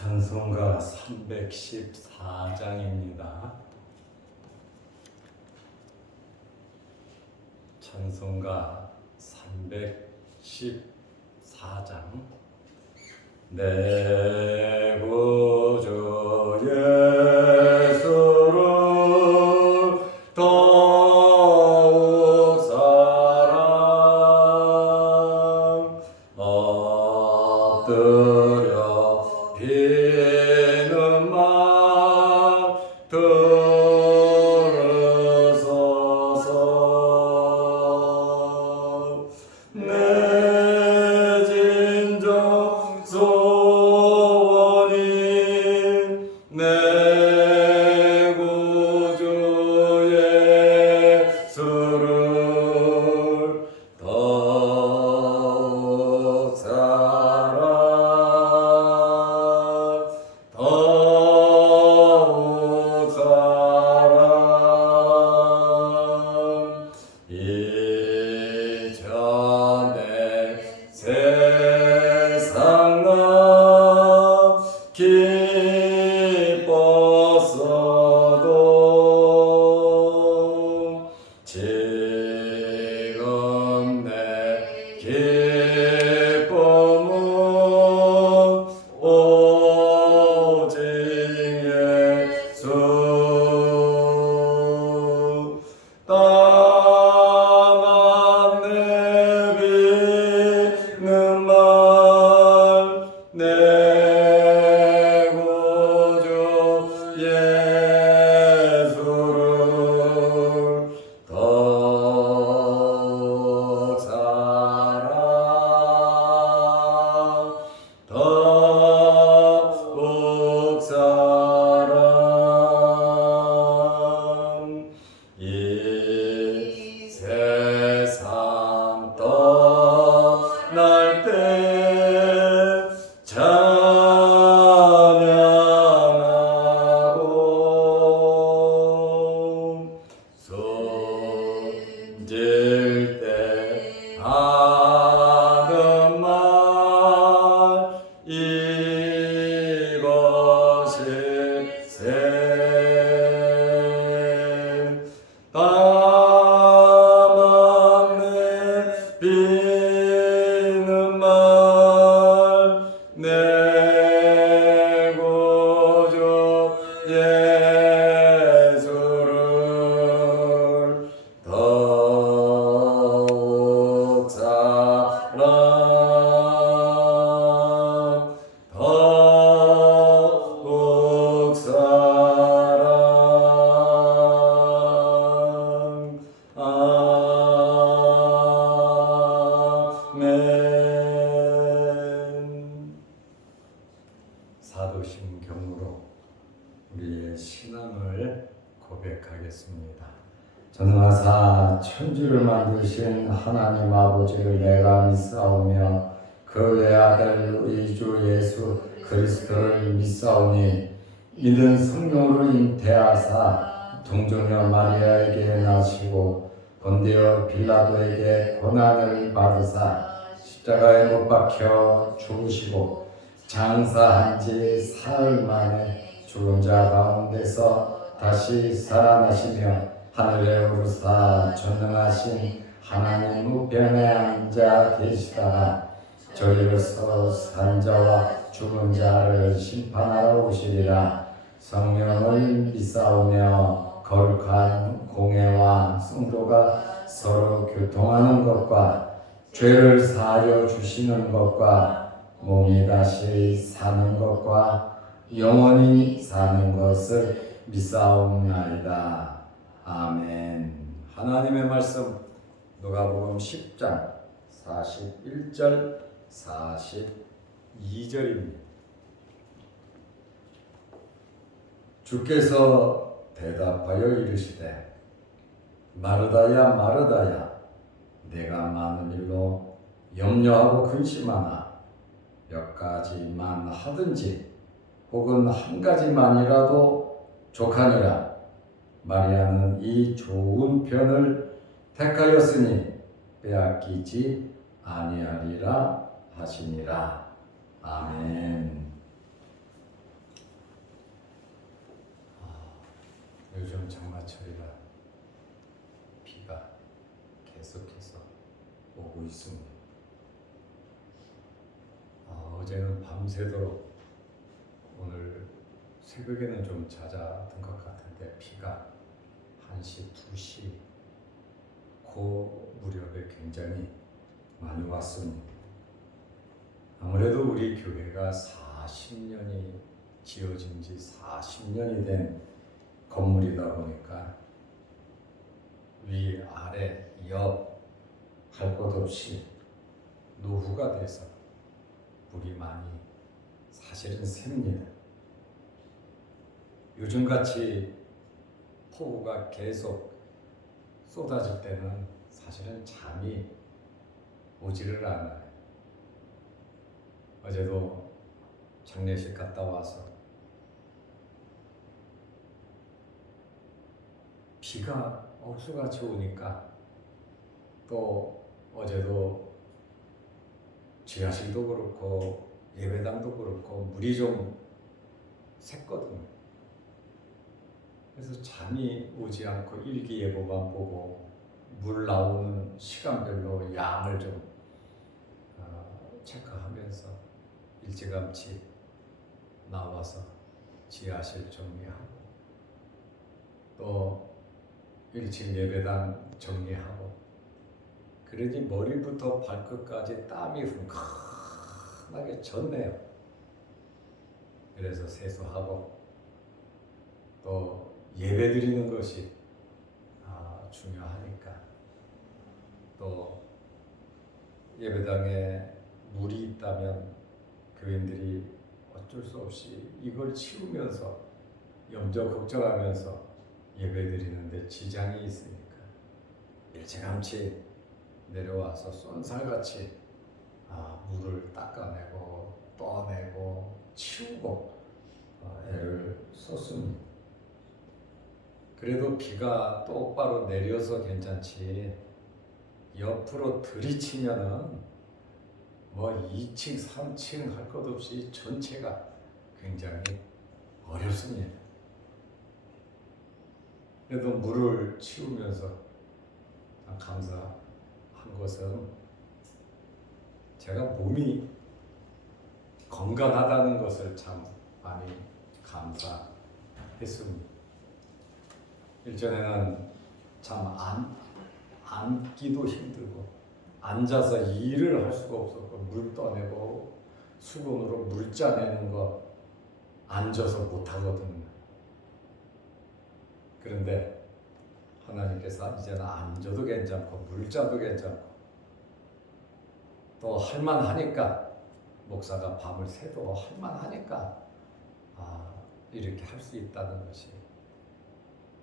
찬송가 314장입니다. 찬송가 314장. 내 구주 예수를 더욱 사랑 엎드려 비는 말 들으소서. 내 진정 소원이 내 구주 예수를 더욱 사랑 더욱 사랑 이전에 세상 나 기뻤어도 지금 내 기쁨은 오직 예수. 땅만 내비는 말 내 구주 예수를 더욱 사랑 더욱 사랑 이 세상 떠날 때 찬양하고 숨질 때 하는 말 이것일세. 땅만 내비는 말 내 구주 예수를 더욱 사랑 더욱 사랑 아멘. 사도신경으로 우리의 신앙을 고백하겠습니다. 전능하사 천주를 만드신 하나님 아버지를 내가 믿사오며 그 외아들 우리 주 예수 그리스도를 믿사오니 이는 성령으로 잉태하사 동정녀 마리아에게 나시고 본디오 빌라도에게 고난을 받으사 십자가에 못 박혀 죽으시고 장사한 지 사흘 만에 죽은 자 가운데서 다시 살아나시며 하늘에 오르사 전능하신 하나님 우편에 앉아 계시다가 저리로서 산 자와 죽은 자를 심판하러 오시리라. 성령을 믿사오며 거룩한 공회와 성도가 서로 교통하는 것과 죄를 사하여 주시는 것과 몸이 다시 사는 것과 영원히 사는 것을 믿사옵나이다. 아멘. 하나님의 말씀 누가복음 10장 41절 42절입니다. 주께서 대답하여 이르시되 마르다야 마르다야 내가 많은 일로 염려하고 근심하나 몇 가지만 하든지 혹은 한 가지만이라도 족하니라. 마리아는 이 좋은 편을 택하였으니 빼앗기지 아니하리라 하시니라. 아멘. 요즘 장마철이라 비가 계속해서 오고 있습니다. 어제는 밤새도록, 오늘 새벽에는 좀 잦았던 것 같은데 비가 1시, 2시 그 무렵에 굉장히 많이 왔습니다. 아무래도 우리 교회가 40년이 지어진 지 40년이 된 건물이다 보니까 위, 아래, 옆 할 것 없이 노후가 돼서 물이 많이 사실은 셉니다. 요즘같이 폭우가 계속 쏟아질 때는 사실은 잠이 오지를 않아요. 어제도 장례식 갔다 와서 비가 억수같이 오니까, 또 어제도 지하실도 그렇고 예배당도 그렇고 물이 좀 샜거든요. 그래서 잠이 오지 않고 일기예보만 보고 물 나오는 시간별로 양을 좀 체크하면서 일찌감치 나와서 지하실 정리하고, 또 1층 예배당 정리하고, 그러니 머리부터 발끝까지 땀이 훌륭하게 졌네요. 그래서 세수하고, 또 예배 드리는 것이 중요하니까, 또 예배당에 물이 있다면 교인들이 어쩔 수 없이 이걸 치우면서 염려 걱정하면서 예배 드리는데 지장이 있으니까 일찌감치 내려와서 쏜살같이 물을 닦아내고 떠내고 치우고 애를 썼습니다. 그래도 비가 똑바로 내려서 괜찮지, 옆으로 들이치면은 뭐 2층, 3층 할 것 없이 전체가 굉장히 어렵습니다. 그래도 물을 치우면서 감사한 것은 제가 몸이 건강하다는 것을 참 많이 감사했습니다. 일전에는 참 앉기도 힘들고 앉아서 일을 할 수가 없었고, 물 떠내고 수건으로 물 짜내는 거 앉아서 못하거든요. 그런데 하나님께서 이제는 앉아도 괜찮고 물자도 괜찮고 또 할만하니까, 목사가 밤을 새도 할만하니까 이렇게 할 수 있다는 것이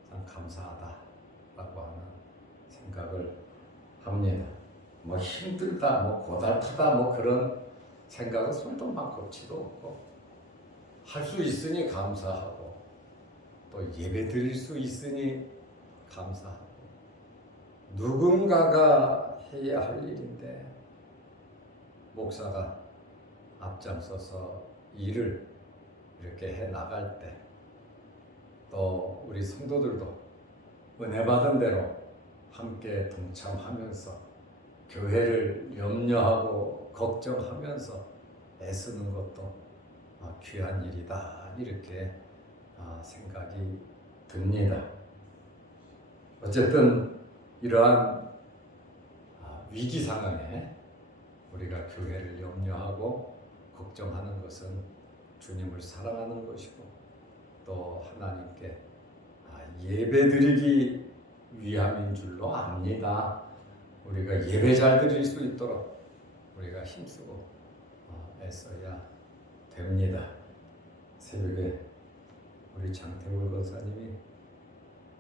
참 감사하다라고 하는 생각을 합니다. 뭐 힘들다, 뭐 고달프다, 뭐 그런 생각은 손도 막고치도 없고, 할 수 있으니 감사하고, 또 예배 드릴 수 있으니 감사하고, 누군가가 해야 할 일인데 목사가 앞장서서 일을 이렇게 해 나갈 때, 또 우리 성도들도 은혜 받은 대로 함께 동참하면서 교회를 염려하고 걱정하면서 애쓰는 것도 귀한 일이다, 이렇게 생각이 듭니다. 어쨌든 이러한 위기 상황에 우리가 교회를 염려하고 걱정하는 것은 주님을 사랑하는 것이고, 또 하나님께 예배드리기 위함인 줄로 압니다. 우리가 예배 잘 드릴 수 있도록 우리가 힘쓰고 애써야 됩니다. 새벽에 우리 장태울 권사님이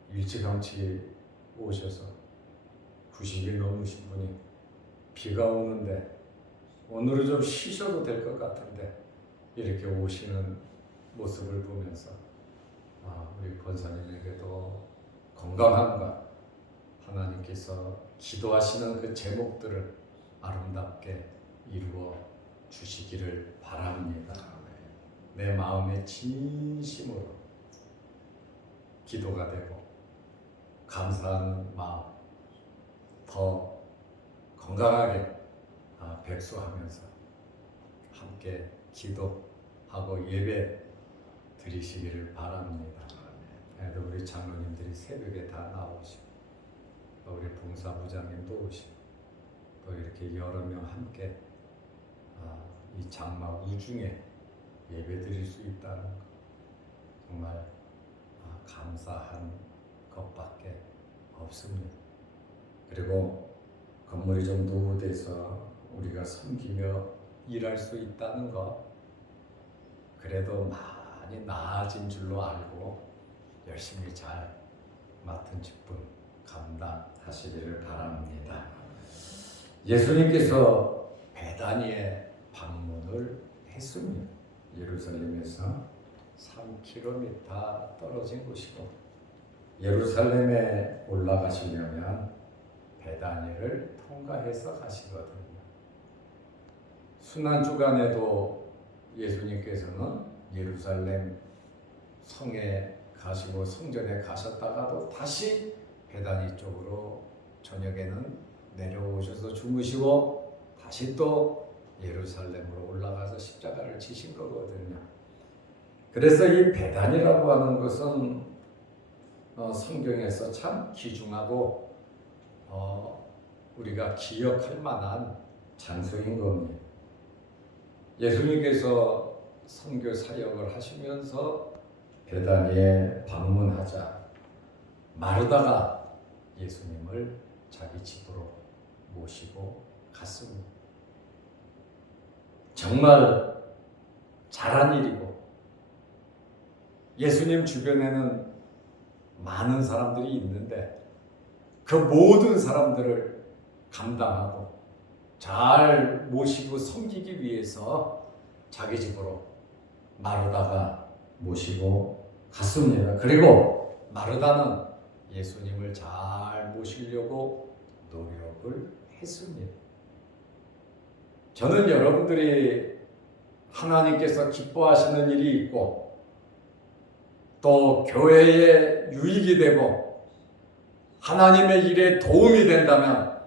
일찌감치 오셔서 90일 넘으신 분이 비가 오는데 오늘은 좀 쉬셔도 될 것 같은데 이렇게 오시는 모습을 보면서 우리 권사님에게도 건강함과 하나님께서 기도하시는 그 제목들을 아름답게 이루어 주시기를 바랍니다. 내 마음의 진심으로 기도가 되고 감사하는 마음 더 건강하게 백수하면서 함께 기도하고 예배 드리시기를 바랍니다. 그래도 우리 장로님들이 새벽에 다 나오시고 또 우리 봉사부장님도 오시고 또 이렇게 여러 명 함께 이 장마 우중에 예배 드릴 수 있다는 것 정말 감사한 것밖에 없습니다. 그리고 건물이 좀 노후돼서 우리가 섬기며 일할 수 있다는 것 그래도 많이 나아진 줄로 알고 열심히 잘 맡은 직분 감당하시기를 바랍니다. 예수님께서 베다니에 방문을 했습니다. 예루살렘에서 3km 떨어진 곳이고 예루살렘에 올라가시려면 베다니를 통과해서 가시거든요. 순환주간에도 예수님께서는 예루살렘 성에 가시고 성전에 가셨다가도 다시 베다니 쪽으로 저녁에는 내려오셔서 주무시고 다시 또 예루살렘으로 올라가서 십자가를 지신 거거든요. 그래서 이 베다니라고 하는 것은 성경에서 참 귀중하고 우리가 기억할 만한 장소인 겁니다. 예수님께서 선교 사역을 하시면서 베다니에 방문하자 마르다가 예수님을 자기 집으로 모시고 갔습니다. 정말 잘한 일이고 예수님 주변에는 많은 사람들이 있는데 그 모든 사람들을 감당하고 잘 모시고 섬기기 위해서 자기 집으로 마르다가 모시고 갔습니다. 그리고 마르다는 예수님을 잘 모시려고 노력을 했습니다. 저는 여러분들이 하나님께서 기뻐하시는 일이 있고 또 교회에 유익이 되고 하나님의 일에 도움이 된다면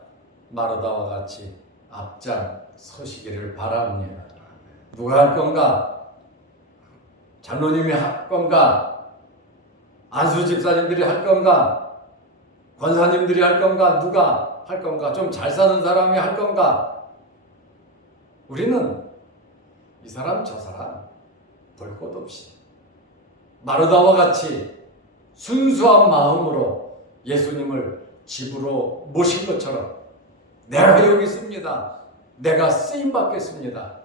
마르다와 같이 앞장 서시기를 바랍니다. 누가 할 건가? 장로님이 할 건가? 안수 집사님들이 할 건가? 권사님들이 할 건가? 누가 할 건가? 좀 잘 사는 사람이 할 건가? 우리는 이 사람 저 사람 볼 것 없이 마르다와 같이 순수한 마음으로 예수님을 집으로 모신 것처럼 내가 여기 있습니다. 내가 쓰임받겠습니다.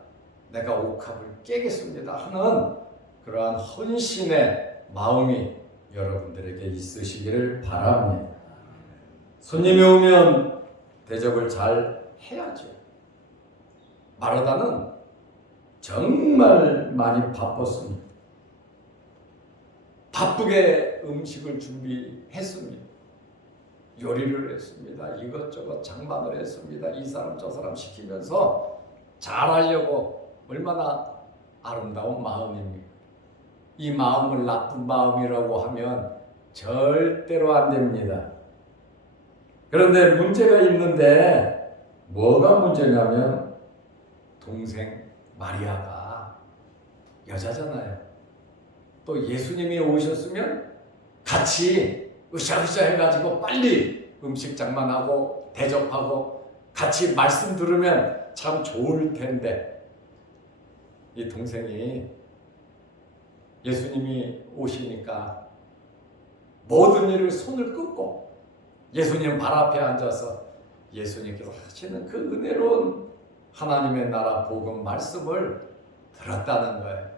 내가 옥합을 깨겠습니다 하는 그러한 헌신의 마음이 여러분들에게 있으시기를 바랍니다. 손님이 오면 대접을 잘 해야죠. 마르다는 정말 많이 바빴습니다. 바쁘게 음식을 준비했습니다. 요리를 했습니다. 이것저것 장만을 했습니다. 이 사람 저 사람 시키면서 잘하려고 얼마나 아름다운 마음입니까? 이 마음을 나쁜 마음이라고 하면 절대로 안 됩니다. 그런데 문제가 있는데 뭐가 문제냐면 동생 마리아가 여자잖아요. 또 예수님이 오셨으면 같이 으쌰으쌰 해가지고 빨리 음식 장만하고 대접하고 같이 말씀 들으면 참 좋을 텐데 이 동생이 예수님이 오시니까 모든 일을 손을 끊고 예수님 발 앞에 앉아서 예수님께서 하시는 그 은혜로운 하나님의 나라 복음 말씀을 들었다는 거예요.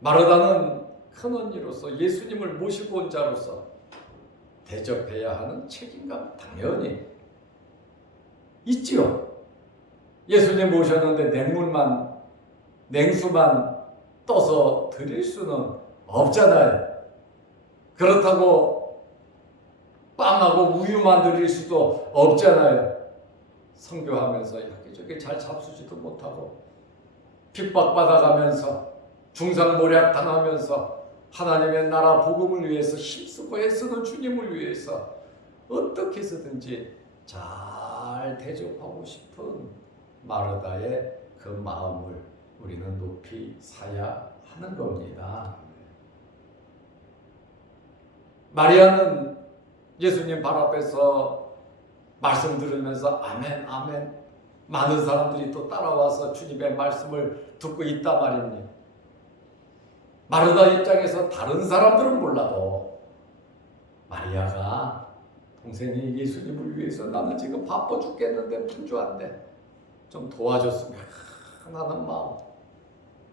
마르다는 큰 언니로서 예수님을 모시고 온 자로서 대접해야 하는 책임감 당연히 있지요. 예수님 모셨는데 냉수만 떠서 드릴 수는 없잖아요. 그렇다고 빵하고 우유만 드릴 수도 없잖아요. 선교하면서 여기저기 잘 잡수지도 못하고 핍박받아가면서 중상모략 당하면서 하나님의 나라 복음을 위해서 힘쓰고 애쓰는 주님을 위해서 어떻게 해서든지 잘 대접하고 싶은 마르다의 그 마음을 우리는 높이 사야 하는 겁니다. 마리아는 예수님 발 앞에서 말씀 들으면서 아멘 아멘, 많은 사람들이 또 따라와서 주님의 말씀을 듣고 있단 말입니다. 마르다 입장에서 다른 사람들은 몰라도 마리아가 동생이 예수님을 위해서 나는 지금 바빠 죽겠는데 분주한데 좀 도와줬으면 하는 마음.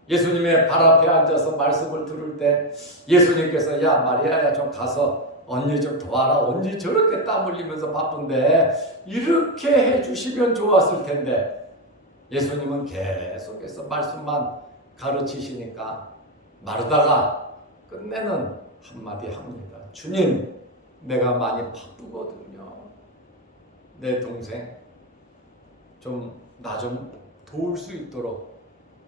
예수님의 발 앞에 앉아서 말씀을 들을 때 예수님께서 야 마리아야 좀 가서 언니 좀 도와라. 언니 저렇게 땀 흘리면서 바쁜데 이렇게 해주시면 좋았을 텐데 예수님은 계속해서 말씀만 가르치시니까 마르다가 끝내는 한마디 합니다. 주님, 내가 많이 바쁘거든요. 내 동생 나 좀 도울 수 있도록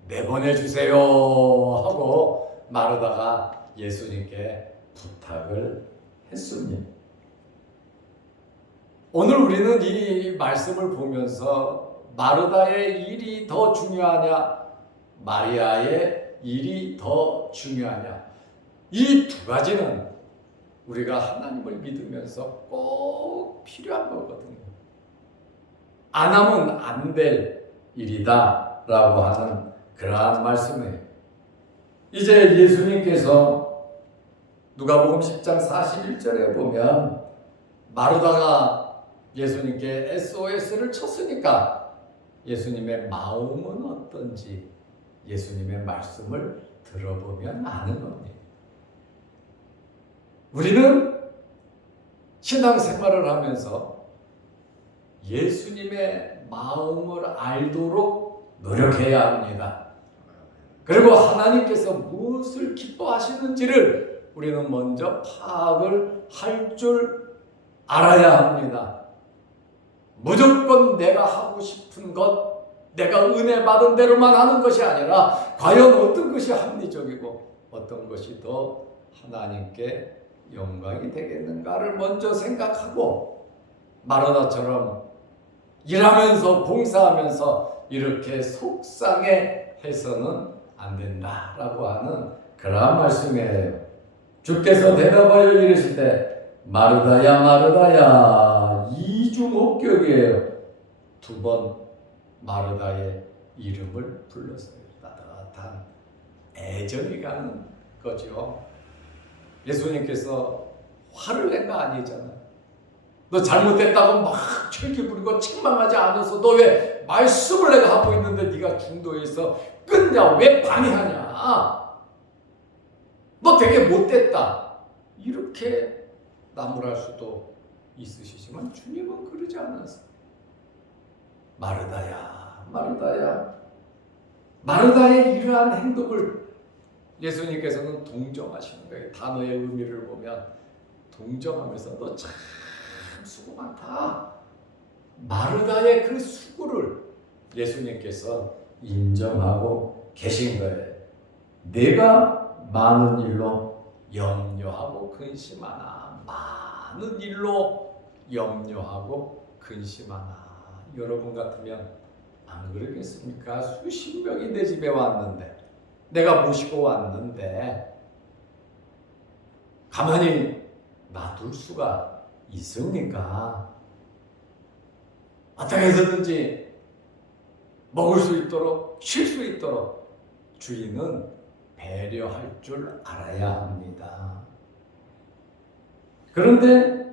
내보내 주세요 하고 마르다가 예수님께 부탁을 했습니다. 오늘 우리는 이 말씀을 보면서 마르다의 일이 더 중요하냐, 마리아의 일이 더 중요하냐, 이 두 가지는 우리가 하나님을 믿으면서 꼭 필요한 거거든요. 안 하면 안 될 일이다 라고 하는 그러한 말씀이에요. 이제 예수님께서 누가복음 10장 41절에 보면 마르다가 예수님께 SOS를 쳤으니까 예수님의 마음은 어떤지 예수님의 말씀을 들어보면 아는 겁니다. 우리는 신앙생활을 하면서 예수님의 마음을 알도록 노력해야 합니다. 그리고 하나님께서 무엇을 기뻐하시는지를 우리는 먼저 파악을 할 줄 알아야 합니다. 무조건 내가 하고 싶은 것, 내가 은혜 받은 대로만 하는 것이 아니라 과연 어떤 것이 합리적이고 어떤 것이 더 하나님께 영광이 되겠는가를 먼저 생각하고 마르다처럼 일하면서 봉사하면서 이렇게 속상해 해서는 안 된다라고 하는 그러한 말씀이에요. 주께서 대답하여 이르시되 마르다야 마르다야, 이중옥격이에요. 두 번 마르다의 이름을 불렀어요. 따뜻한 애정이 가는 거죠. 예수님께서 화를 낸 거 아니잖아. 너 잘못했다고 막 철기 부리고 책망하지 않아서 너 왜 말씀을 내가 하고 있는데 네가 중도에서 끊냐, 왜 방해하냐, 너 되게 못됐다, 이렇게 나무랄 수도 있으시지만 주님은 그러지 않았어. 마르다야 마르다야, 마르다의 이러한 행동을 예수님께서는 동정하시는 거예요. 단어의 의미를 보면 동정하면서 너 참 수고 많다, 마르다의 그 수고를 예수님께서 인정하고 계신 거예요. 내가 많은 일로 염려하고 근심하나, 많은 일로 염려하고 근심하나. 여러분 같으면 안 그러겠습니까? 수십 명이 내 집에 왔는데, 내가 모시고 왔는데 가만히 놔둘 수가 있습니까? 어떻게 해서든지 먹을 수 있도록, 쉴 수 있도록 주인은 배려할 줄 알아야 합니다. 그런데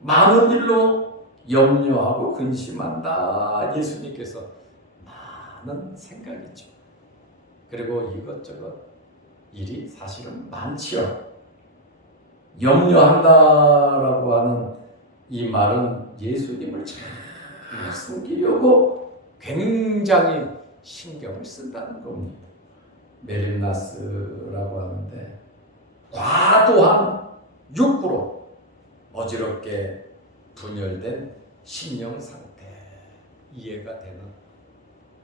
많은 일로 염려하고 근심한다. 예수님께서 많은 생각이죠. 그리고 이것저것 일이 사실은 많지요. 염려한다라고 하는 이 말은 예수님을 잘 숨기려고 굉장히 신경을 쓴다는 겁니다. 메림나스라고 하는데 과도한 욕구로 어지럽게 분열된 심령 상태, 이해가 되는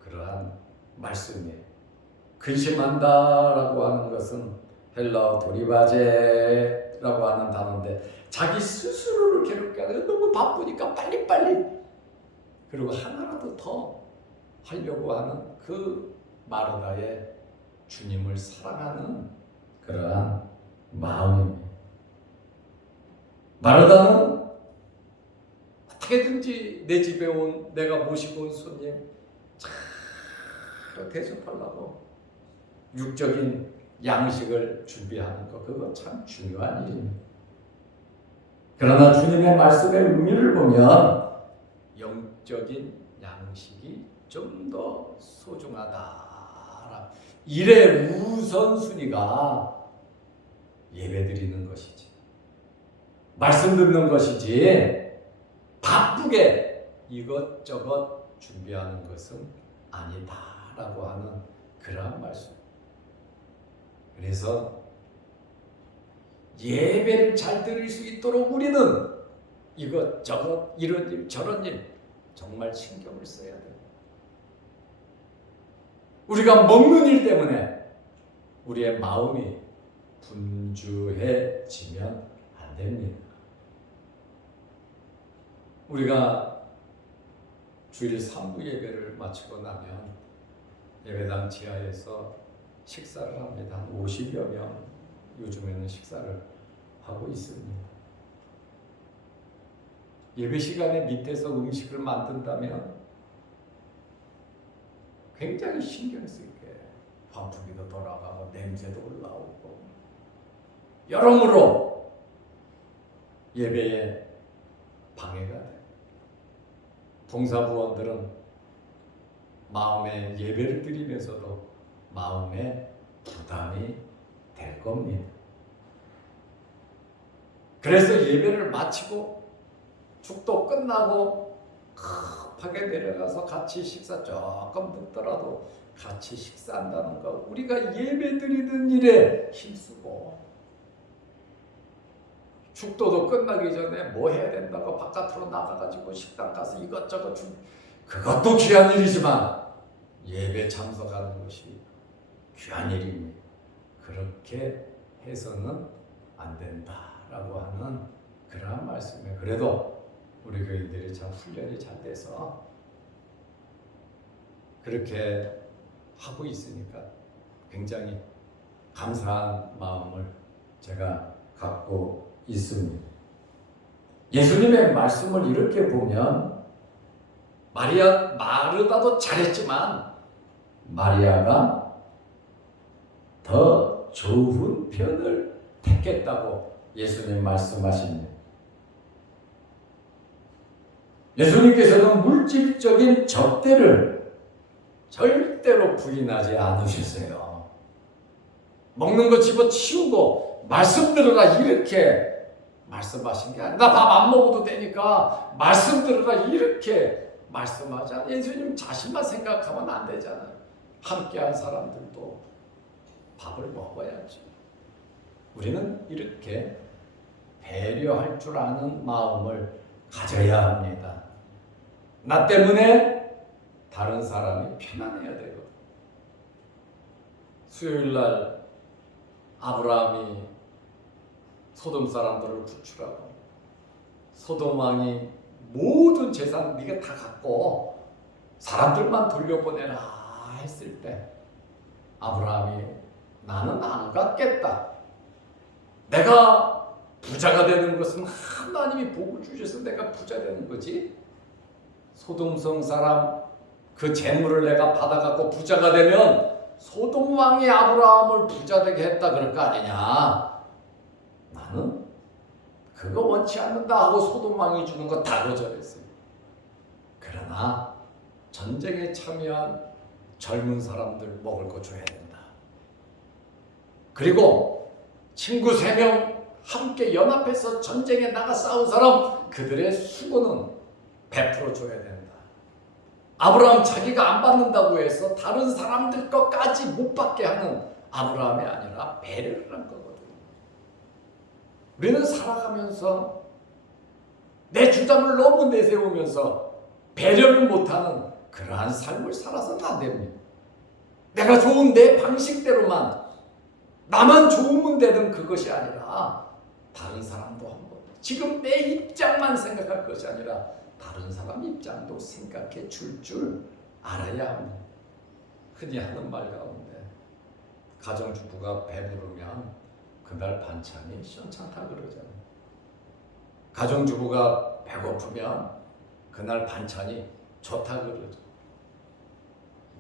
그러한 말씀이에요. 근심한다라고 하는 것은 헬라어 도리바제라고 하는 단어인데 자기 스스로를 괴롭게 하는 너무 바쁘니까 빨리빨리 그리고 하나라도 더 하려고 하는 그 마르다의 주님을 사랑하는 그러한 마음입니다. 마르다는 어떻게든지 내 집에 온 내가 모시고 온 손님 잘 대접하려고 육적인 양식을 준비하는 것 그거 참 중요한 일입니다. 그러나 주님의 말씀의 의미를 보면 영적인 양식이 좀 더 소중하다. 일의 우선순위가 예배드리는 것이지 말씀 듣는 것이지 바쁘게 이것저것 준비하는 것은 아니다라고 하는 그러한 말씀. 그래서 예배를 잘 드릴 수 있도록 우리는 이것저것 이런 일 저런 일 정말 신경을 써야 돼요. 우리가 먹는 일 때문에 우리의 마음이 분주해지면 안 됩니다. 우리가 주일 3부 예배를 마치고 나면 예배당 지하에서 식사를 합니다. 한 50여 명 요즘에는 식사를 하고 있습니다. 예배 시간에 밑에서 음식을 만든다면 굉장히 신경 쓰이게 환풍기도 돌아가고 냄새도 올라오고 여러모로 예배에 방해가 돼. 봉사부원들은 마음에 예배를 드리면서도 마음에 부담이 될 겁니다. 그래서 예배를 마치고 축도 끝나고 급하게 내려가서 같이 식사 조금 늦더라도 같이 식사한다는 거 우리가 예배 드리는 일에 힘쓰고 축도도 끝나기 전에 뭐 해야 된다고 바깥으로 나가가지고 식당 가서 이것저것 그것도 귀한 일이지만 예배 참석하는 것이 귀한 일입니다. 그렇게 해서는 안 된다라고 하는 그러한 말씀이에요. 그래도 우리 교인들이 참 훈련이 잘 돼서 그렇게 하고 있으니까 굉장히 감사한 마음을 제가 갖고 있습니다. 예수님의 말씀을 이렇게 보면 마르다도 잘했지만 마리아가 더 좋은 편을 택했다고 예수님 말씀하십니다. 예수님께서는 물질적인 접대를 절대로 부인하지 않으셨어요. 먹는 거 집어치우고 말씀 들으라 이렇게 말씀하신 게 아니라 밥 안 먹어도 되니까 말씀 들으라 이렇게 말씀하지 않아요. 예수님 자신만 생각하면 안 되잖아요. 함께한 사람들도 밥을 먹어야지. 우리는 이렇게 배려할 줄 아는 마음을 가져야 합니다. 나 때문에 다른 사람이 편안해야 되거든. 수요일날 아브라함이 소돔 사람들을 구출하고 소돔 왕이 모든 재산 네가 다 갖고 사람들만 돌려보내라 했을 때 아브라함이 나는 안 갖겠다. 내가 부자가 되는 것은 하나님이 복을 주셔서 내가 부자 되는 거지. 소돔성 사람 그 재물을 내가 받아갖고 부자가 되면 소돔 왕이 아브라함을 부자 되게 했다 그럴 거 아니냐. 나는 그거 원치 않는다 하고 소돔 왕이 주는 거 다 거절했어요. 그러나 전쟁에 참여한 젊은 사람들 먹을 거 줘야 된다. 그리고 친구 3명 함께 연합해서 전쟁에 나가 싸운 사람 그들의 수고는 베풀어 줘야 된다. 아브라함 자기가 안 받는다고 해서 다른 사람들 것까지 못 받게 하는 아브라함이 아니라 배려를 한 거거든요. 우리는 살아가면서 내 주장을 너무 내세우면서 배려를 못하는 그러한 삶을 살아서는 안 됩니다. 내가 좋은 내 방식대로만 나만 좋으면 되는 그것이 아니라 다른 사람도 한번 지금 내 입장만 생각할 것이 아니라 다른 사람 입장도 생각해 줄 알아야 합니다. 흔히 하는 말 가운데 가정주부가 배부르면 그날 반찬이 시원찮다 그러잖아요. 가정주부가 배고프면 그날 반찬이 좋다 그러죠.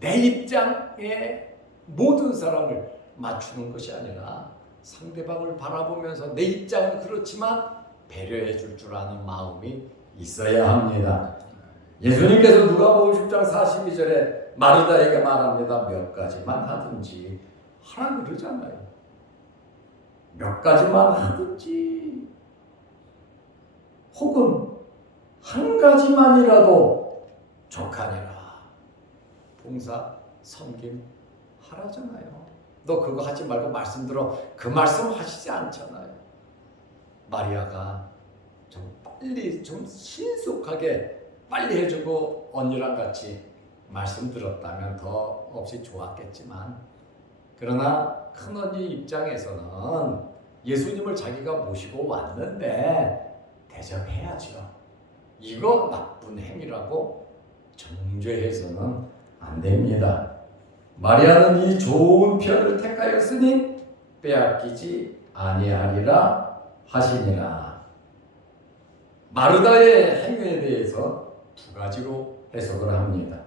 내 입장에 모든 사람을 맞추는 것이 아니라 상대방을 바라보면서 내 입장은 그렇지만 배려해 줄 아는 마음이 있어야 합니다. 예수님께서 누가복음 10장 42절에 마르다에게 말합니다. 몇 가지만 하든지 하라 그러잖아요. 몇 가지만 하든지 혹은 한 가지만이라도 족하니라. 봉사, 섬김 하라잖아요. 너 그거 하지 말고 말씀 들어. 그 말씀 하시지 않잖아요. 마리아가 좀 빨리 좀 신속하게 빨리 해주고 언니랑 같이 말씀 들었다면 더 없이 좋았겠지만 그러나 큰언니 입장에서는 예수님을 자기가 모시고 왔는데 대접해야죠. 이거 나쁜 행위라고 정죄해서는 안 됩니다. 마리아는 이 좋은 편을 택하였으니 빼앗기지 아니하리라 하시니라. 마르다의 행위에 대해서 두 가지로 해석을 합니다.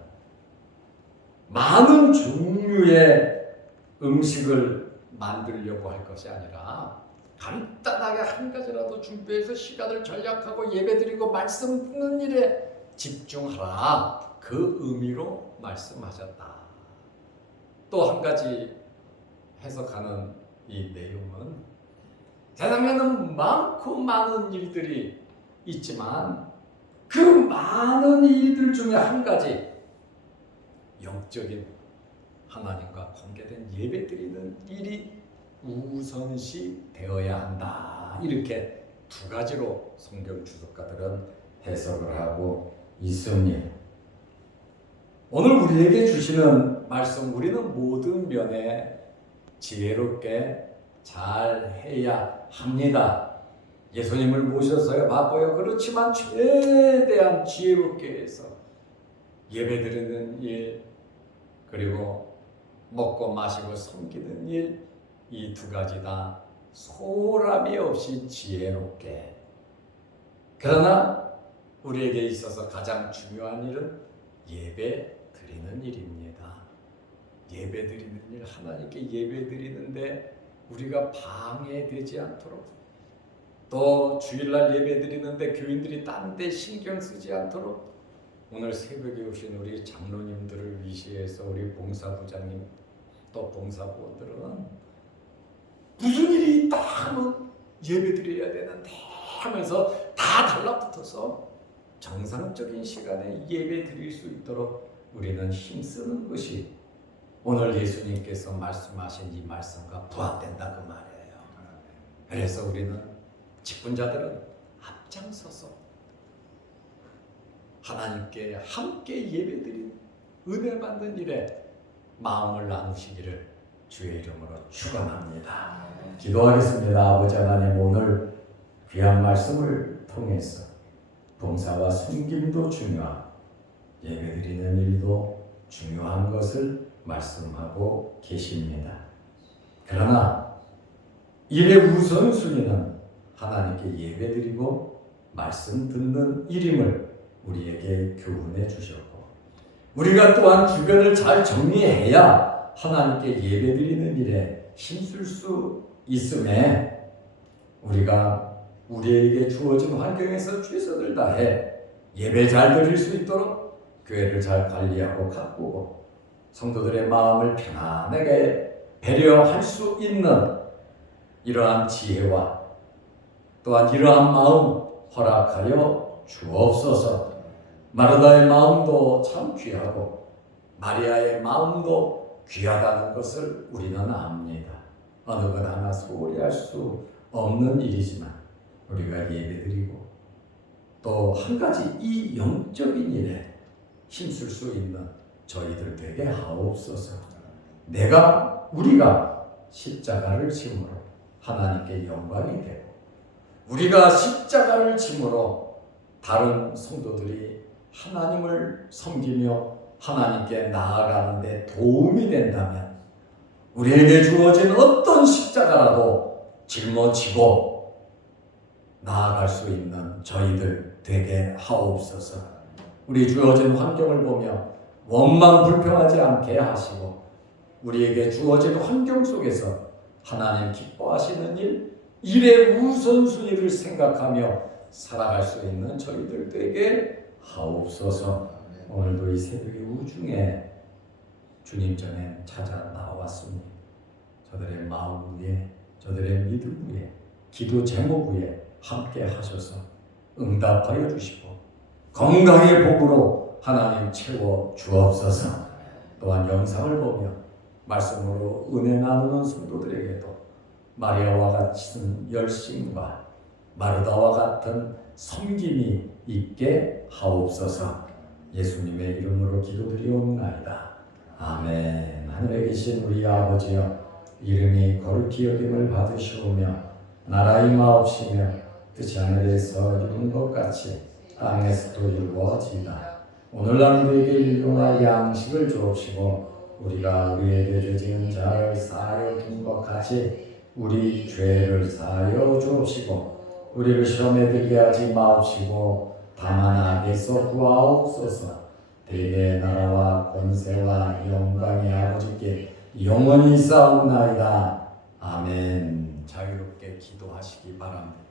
많은 종류의 음식을 만들려고 할 것이 아니라 간단하게 한 가지라도 준비해서 시간을 절약하고 예배드리고 말씀 듣는 일에 집중하라. 그 의미로 말씀하셨다. 또 한 가지 해석하는 이 내용은 세상에는 많고 많은 일들이 있지만 그 많은 일들 중에 한 가지 영적인 하나님과 관계된 예배드리는 일이 우선시 되어야 한다. 이렇게 두 가지로 성경 주석가들은 해석을 하고 있습니다. 오늘 우리에게 주시는 말씀, 우리는 모든 면에 지혜롭게 잘 해야 합니다. 예수님을 모셔서야 바빠요. 그렇지만 최대한 지혜롭게 해서 예배드리는 일, 그리고 먹고 마시고 섬기는 일, 이 두 가지 다 소홀함이 없이 지혜롭게. 그러나 우리에게 있어서 가장 중요한 일은 예배 드리는 일입니다. 예배 드리는 일, 하나님께 예배 드리는데 우리가 방해되지 않도록, 또 주일날 예배 드리는데 교인들이 딴 데 신경 쓰지 않도록 오늘 새벽에 오신 우리 장로님들을 위시해서 우리 봉사부장님 또 봉사부원들은 무슨 일이 있다 하면 예배 드려야 되는데 하면서 다 달라붙어서 정상적인 시간에 예배 드릴 수 있도록 우리는 힘쓰는 것이 오늘 예수님께서 말씀하신 이 말씀과 부합된다 그 말이에요. 그래서 우리는 직분자들은 앞장서서 하나님께 함께 예배드린 은혜 받는 일에 마음을 나누시기를 주의 이름으로 축원합니다. 기도하겠습니다. 아버지 하나님, 오늘 귀한 말씀을 통해서 봉사와 섬김도 중요하고 예배드리는 일도 중요한 것을 말씀하고 계십니다. 그러나 일의 우선순위는 하나님께 예배드리고 말씀 듣는 일임을 우리에게 교훈해 주셨고, 우리가 또한 주변을 잘 정리해야 하나님께 예배드리는 일에 힘쓸 수 있음에 우리가 우리에게 주어진 환경에서 최선을 다해 예배 잘 드릴 수 있도록 교회를 잘 관리하고 가꾸고 성도들의 마음을 편안하게 배려할 수 있는 이러한 지혜와 또한 이러한 마음 허락하여 주옵소서. 마르다의 마음도 참 귀하고 마리아의 마음도 귀하다는 것을 우리는 압니다. 어느 것 하나 소홀히 할 수 없는 일이지만 우리가 예배드리고 또 한 가지 이 영적인 일에 힘쓸 수 있는 저희들 되게 하옵소서. 우리가 십자가를 짐으로 하나님께 영광이 되고, 우리가 십자가를 짐으로 다른 성도들이 하나님을 섬기며 하나님께 나아가는 데 도움이 된다면, 우리에게 주어진 어떤 십자가라도 짊어지고 나아갈 수 있는 저희들 되게 하옵소서. 우리 주어진 환경을 보며 원망 불평하지 않게 하시고, 우리에게 주어진 환경 속에서 하나님 기뻐하시는 일의 우선순위를 생각하며 살아갈 수 있는 저희들 되게 하옵소서. 오늘도 이 새벽의 우중에 주님 전에 찾아 나왔습니다. 저들의 마음 위에, 저들의 믿음 위에, 기도 제목 위에 함께 하셔서 응답하여 주시고 건강의 복으로 하나님 채워 주옵소서. 또한 영상을 보며 말씀으로 은혜 나누는 성도들에게도 마리아와 같은 열심과 마르다와 같은 섬김이 있게 하옵소서. 예수님의 이름으로 기도드리옵나이다. 아멘. 하늘에 계신 우리 아버지여, 이름이 거룩히 여김을 받으시오며 나라의 마옵시며 뜻이 하늘에서 이룬 것 같이 땅에서도 이루어지이다. 오늘날 우리에게 일용할 양식을 주옵시고, 우리가 우리에게 죄 지은 자를 사하여 준 것 같이 우리 죄를 사하여 주옵시고, 우리를 시험에 들게 하지 마옵시고 다만 악에서 구하옵소서. 대개의 나라와 권세와 영광의 아버지께 영원히 싸움나이다. 아멘. 자유롭게 기도하시기 바랍니다.